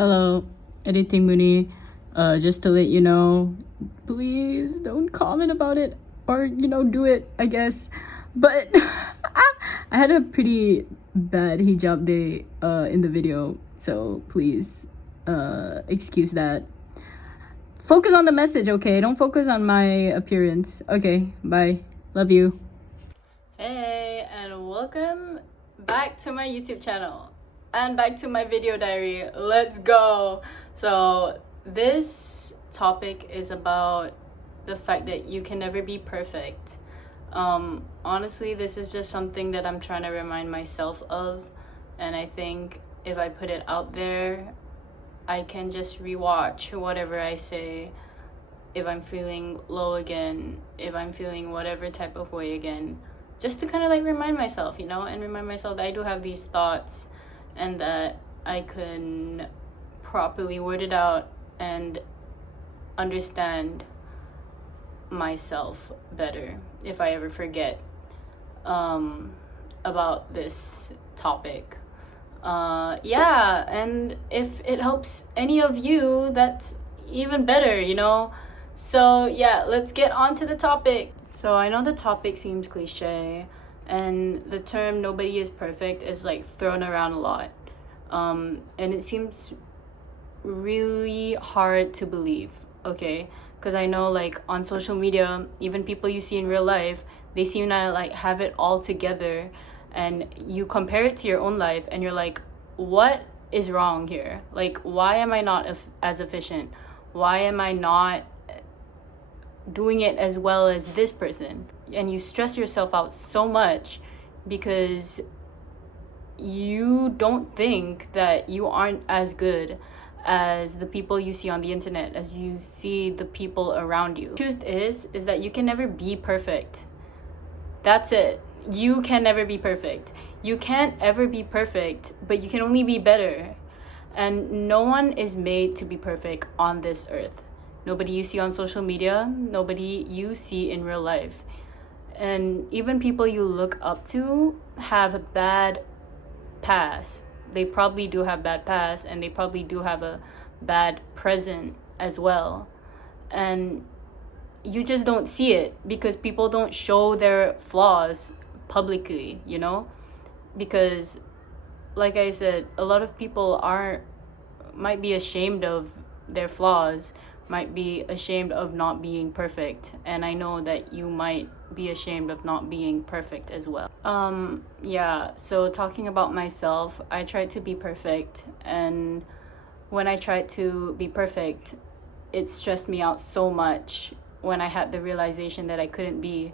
Hello, editing Muni. Just to let you know, please don't comment about it or do it, I guess. But I had a pretty bad hijab day in the video, so please excuse that. Focus on the message, okay? Don't focus on my appearance. Okay, bye. Love you. Hey, and welcome back to my YouTube channel and back to my video diary. Let's go. So this topic is about the fact that you can never be perfect. Honestly, this is just something that I'm trying to remind myself of, and I think if I put it out there, I can just rewatch whatever I say if I'm feeling low again, if I'm feeling whatever type of way again, just to kind of like remind myself, and remind myself that I do have these thoughts and that I can properly word it out and understand myself better if I ever forget about this topic. Yeah, and if it helps any of you, that's even better, So yeah, let's get on to the topic. So I know the topic seems cliche, and the term nobody is perfect is like thrown around a lot. And it seems really hard to believe, okay? Because I know like on social media, even people you see in real life, they seem to like have it all together, and you compare it to your own life and you're like, what is wrong here? Like, why am I not as efficient? Why am I not doing it as well as this person? And you stress yourself out so much because you don't think that you aren't as good as the people you see on the internet, as you see the people around you. Truth is that you can never be perfect. That's it. You can never be perfect. You can't ever be perfect, but you can only be better. And no one is made to be perfect on this earth. Nobody you see on social media, nobody you see in real life. And even people you look up to have a bad past. They probably do have bad past, and they probably do have a bad present as well. And you just don't see it because people don't show their flaws publicly, because like I said, a lot of people might be ashamed of their flaws, might be ashamed of not being perfect, and I know that you might be ashamed of not being perfect as well. Yeah, so talking about myself, I tried to be perfect, and when I tried to be perfect, it stressed me out so much when I had the realization that I couldn't be.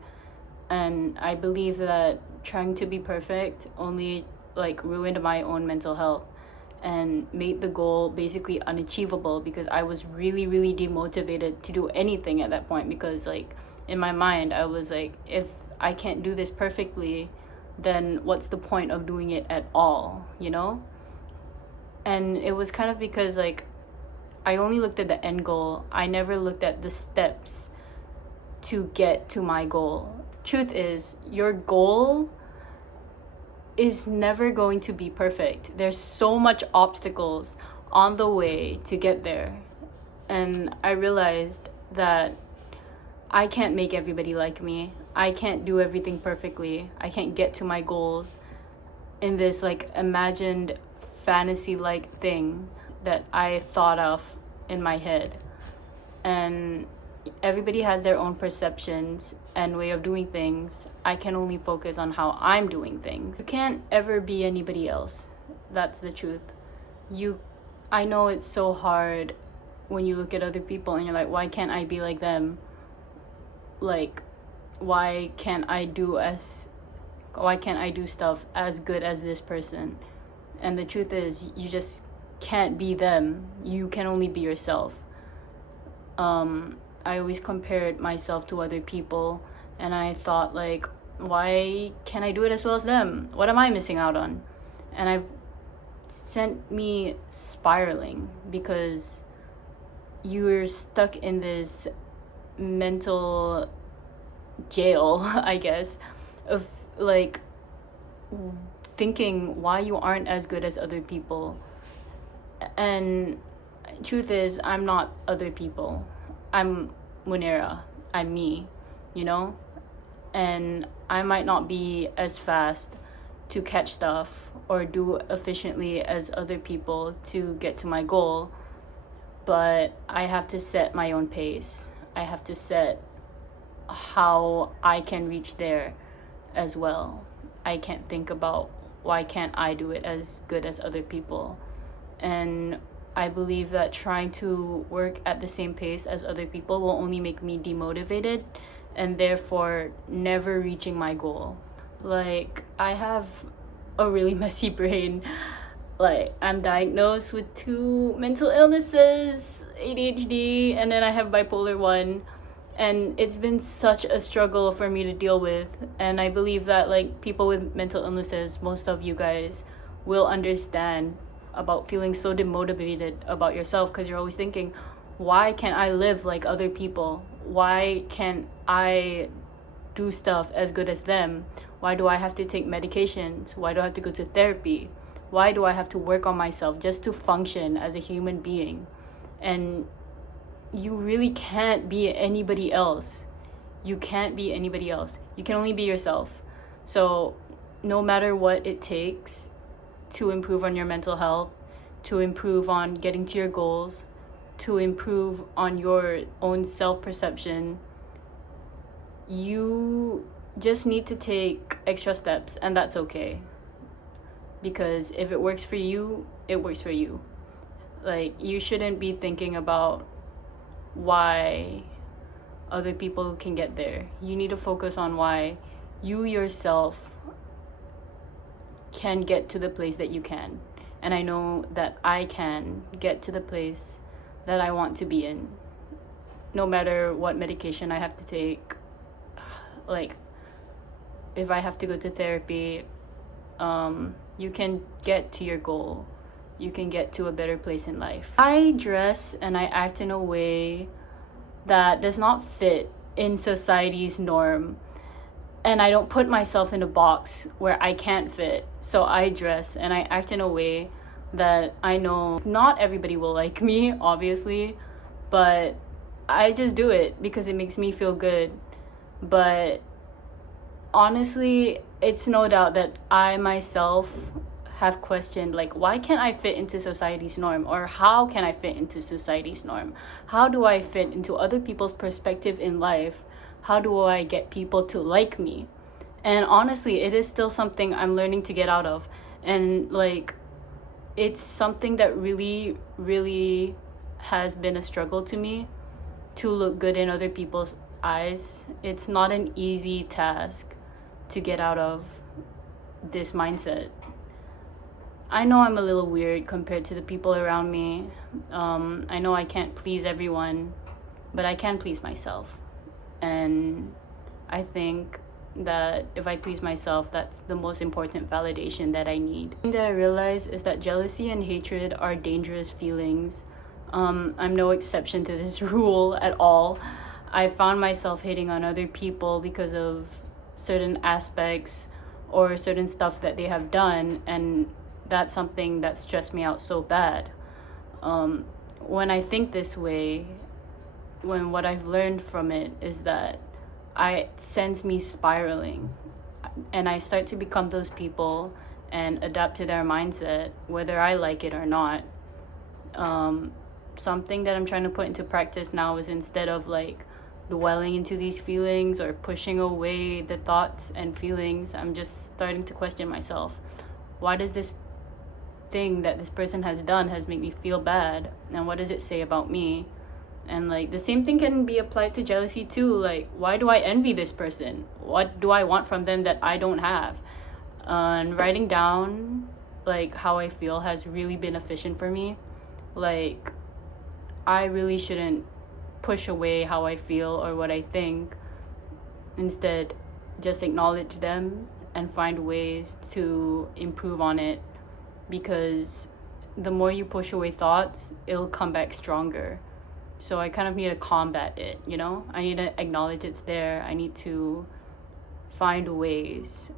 And I believe that trying to be perfect only like ruined my own mental health and made the goal basically unachievable, because I was really, really demotivated to do anything at that point, because like in my mind I was like, if I can't do this perfectly, then what's the point of doing it at all, And it was kind of because like I only looked at the end goal. I never looked at the steps to get to my goal. Truth is, your goal is never going to be perfect. There's so much obstacles on the way to get there. And I realized that I can't make everybody like me. I can't do everything perfectly. I can't get to my goals in this like imagined fantasy-like thing that I thought of in my head. And everybody has their own perceptions and way of doing things. I can only focus on how I'm doing things. You can't ever be anybody else. That's the truth. I know it's so hard when you look at other people and you're like, why can't I be like them? Like, why can't I do stuff as good as this person? And the truth is, you just can't be them. You can only be yourself. I always compared myself to other people, and I thought like, why can't I do it as well as them? What am I missing out on? And it sent me spiraling, because you're stuck in this mental jail, I guess, of like thinking why you aren't as good as other people, And truth is, I'm not other people. I'm Munera. I'm me, you know? And I might not be as fast to catch stuff or do efficiently as other people to get to my goal, but I have to set my own pace. I have to set how I can reach there as well. I can't think about why can't I do it as good as other people. And I believe that trying to work at the same pace as other people will only make me demotivated and therefore never reaching my goal. Like, I have a really messy brain. Like, I'm diagnosed with 2 mental illnesses, ADHD, and then I have bipolar 1. And it's been such a struggle for me to deal with. And I believe that, like, people with mental illnesses, most of you guys will understand about feeling so demotivated about yourself, because you're always thinking, why can't I live like other people? Why can't I do stuff as good as them? Why do I have to take medications? Why do I have to go to therapy? Why do I have to work on myself just to function as a human being? And you really can't be anybody else. You can't be anybody else. You can only be yourself. So no matter what it takes to improve on your mental health, to improve on getting to your goals, to improve on your own self-perception, you just need to take extra steps, and that's okay. Because if it works for you, it works for you. Like, you shouldn't be thinking about why other people can get there. You need to focus on why you yourself can get to the place that you can. And I know that I can get to the place that I want to be in, no matter what medication I have to take. Like, if I have to go to therapy, you can get to your goal. You can get to a better place in life. I dress and I act in a way that does not fit in society's norm, and I don't put myself in a box where I can't fit. So I dress and I act in a way that I know not everybody will like me, obviously, but I just do it because it makes me feel good. But honestly, it's no doubt that I myself have questioned, like, why can't I fit into society's norm? Or how can I fit into society's norm? How do I fit into other people's perspective in life? How do I get people to like me? And honestly, it is still something I'm learning to get out of. And like, it's something that really, really has been a struggle to me, to look good in other people's eyes. It's not an easy task to get out of this mindset. I know I'm a little weird compared to the people around me. I know I can't please everyone, but I can please myself. And I think that if I please myself, that's the most important validation that I need. The thing that I realize is that jealousy and hatred are dangerous feelings. I'm no exception to this rule at all. I found myself hating on other people because of certain aspects or certain stuff that they have done, and that's something that stressed me out so bad. When I think this way, what I've learned from it is that it sends me spiraling, and I start to become those people and adapt to their mindset, whether I like it or not. Something that I'm trying to put into practice now is, instead of like dwelling into these feelings or pushing away the thoughts and feelings, I'm just starting to question myself. Why does this thing that this person has done has made me feel bad, and what does it say about me? And like, the same thing can be applied to jealousy too. Like, why do I envy this person? What do I want from them that I don't have? And writing down like how I feel has really been efficient for me. Like, I really shouldn't push away how I feel or what I think. Instead, just acknowledge them and find ways to improve on it, because the more you push away thoughts, it'll come back stronger. So I kind of need to combat it, you know? I need to acknowledge it's there. I need to find ways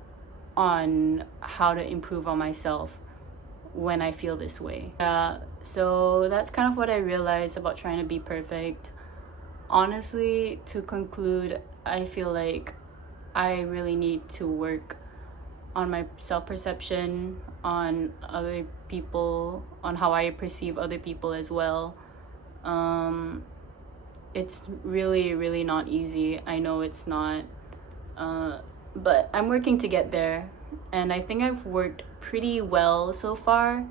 on how to improve on myself when I feel this way. So that's kind of what I realized about trying to be perfect. Honestly, to conclude, I feel like I really need to work on my self-perception, on other people, on how I perceive other people as well. It's really, really not easy. I know it's not. But I'm working to get there. And I think I've worked pretty well so far.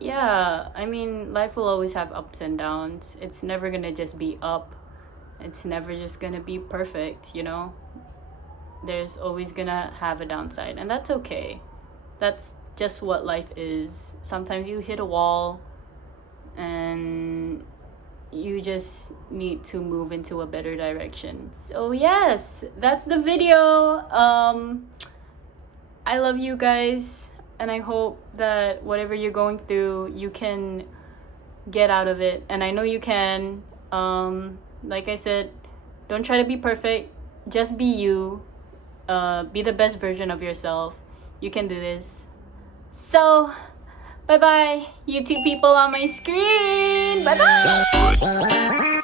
Yeah, I mean, life will always have ups and downs. It's never gonna just be up. It's never just gonna be perfect, you know? There's always gonna have a downside, and that's okay. That's just what life is. Sometimes you hit a wall and you just need to move into a better direction. So yes, that's the video. I love you guys, and I hope that whatever you're going through, you can get out of it. And I know you can. Like I said, don't try to be perfect. Just be you. Be the best version of yourself. You can do this. So, bye bye, you two people on my screen. Bye bye.